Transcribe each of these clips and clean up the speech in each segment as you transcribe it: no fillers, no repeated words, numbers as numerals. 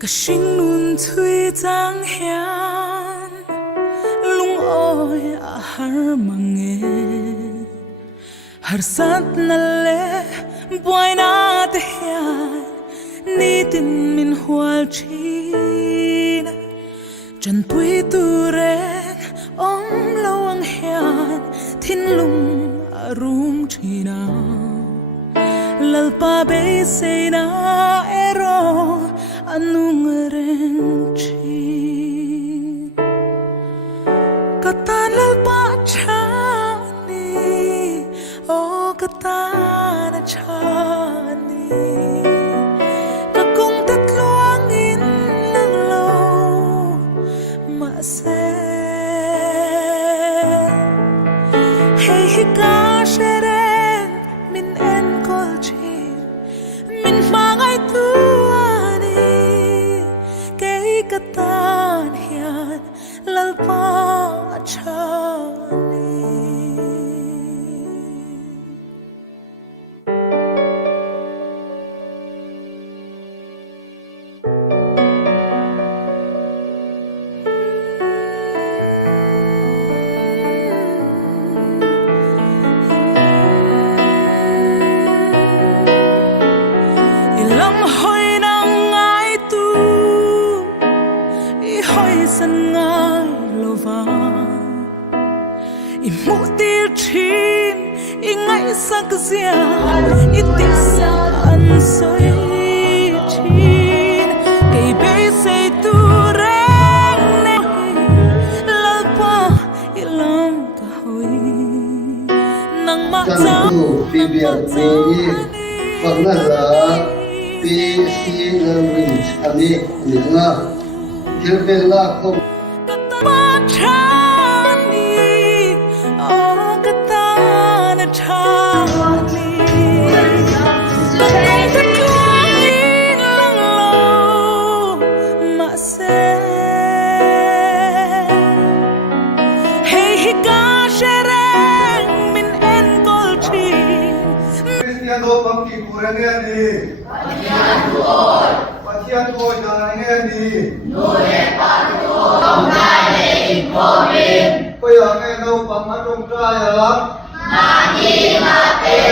Cả sinh nun thui giang hian lung oi a har mange har sat na le boy na te hian ni tin min hual chin chan pui tu re om lo ang hian thin lung a rum china lalpa be se na ero anung reng chi katan lalpa chani o katan chani kakung tatluang in lang lo ma se hey hika shere min en kol chi min mangai tu katan hian lalpa chani ilam hoi nang ai tu san ngai lova i mu tir chin i ngai sak zia i tisa an soi chin kei be se tu reng ne lalpa i lam ka hoi nang ma cha pi bia ni pagna la pi si na ring ani ni nga Hilbela ko chani o katana chani tatluang lang lo ma se hey hika shereng min en kolchin Cristiano pangki kurangnya ni Patian boy jangannya ni Nure patu tonggale informin Kau yang nau pamatong kaya Nani mate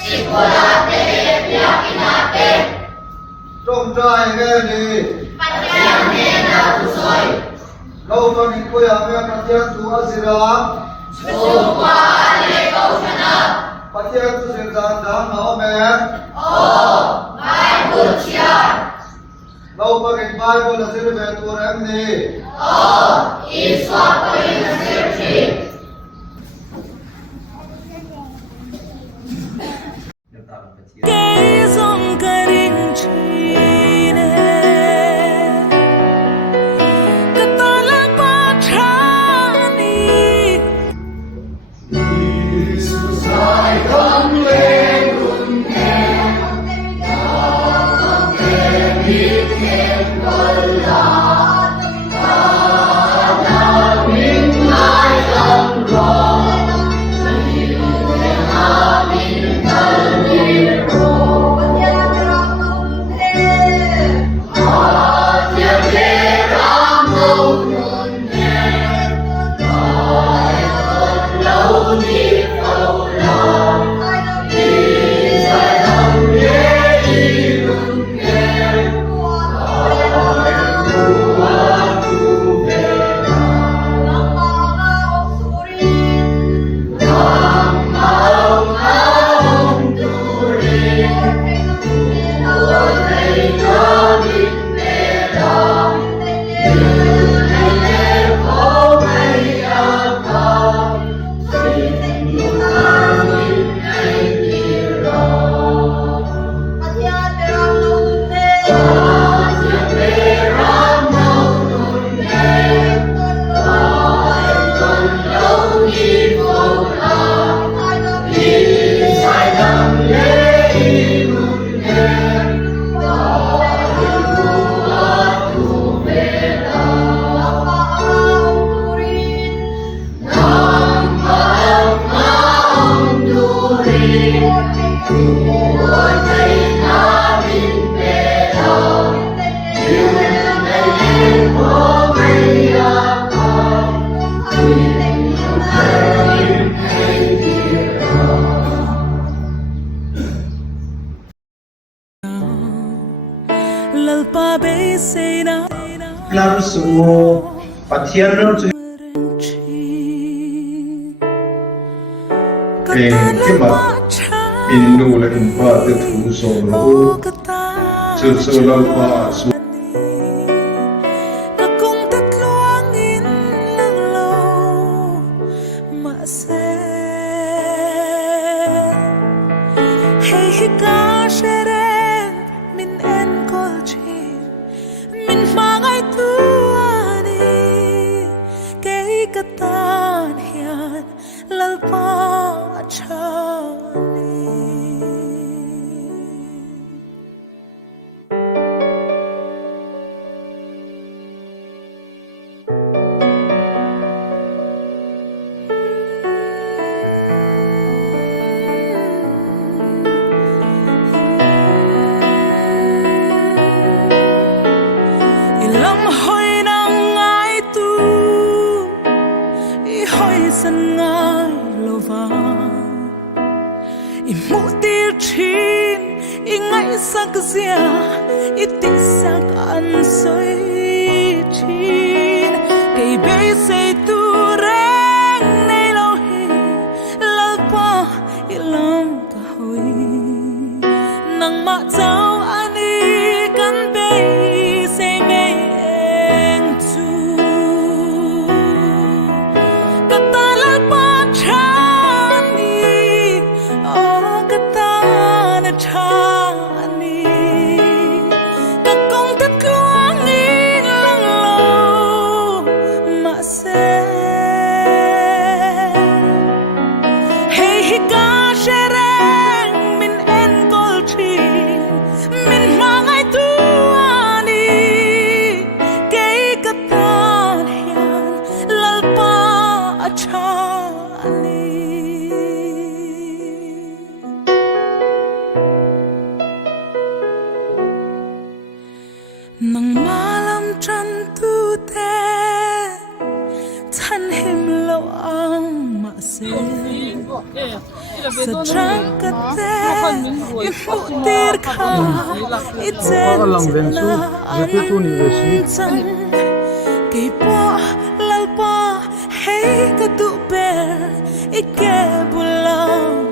Sikulate Piakinate Trong trai nghe ni Patian nena usoi Kau panik kau yang patian tu asira Sukwa ale kau sana Patian tu senjata dah mau meh Oh Mai Burchian Kau pakai Bible nasir betul ni Oh Iswa pakai nasirti kei zong karing chine katan lalpa chani Ôi thầy ta mình về đâu say na Lam su pathian lo chu cái mà in nu là in ba cái thủ số lo chu lo ba su sắc dịa ít tí sắc ăn soi chín cây bê xây tu rèn nay lâu hi lâu pa ilam cả hồi nang ma cháu anh đi căn bê xây mê anh tu kata lal pa chani oh kata na chani nang malam chan tu te chan him lo ang ma se sa trang ka te i mu tir kha i chen chan ke po lal pa hey ka tu ber i ke bulang